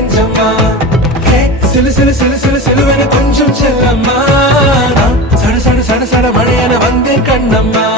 நெஞ்சம்மா. சிலு சிலு சிலு சிலு சிலுவென கொஞ்சம் செல்லம்மா. சட சட சட சட மழையென வந்தேன் கண்ணம்மா.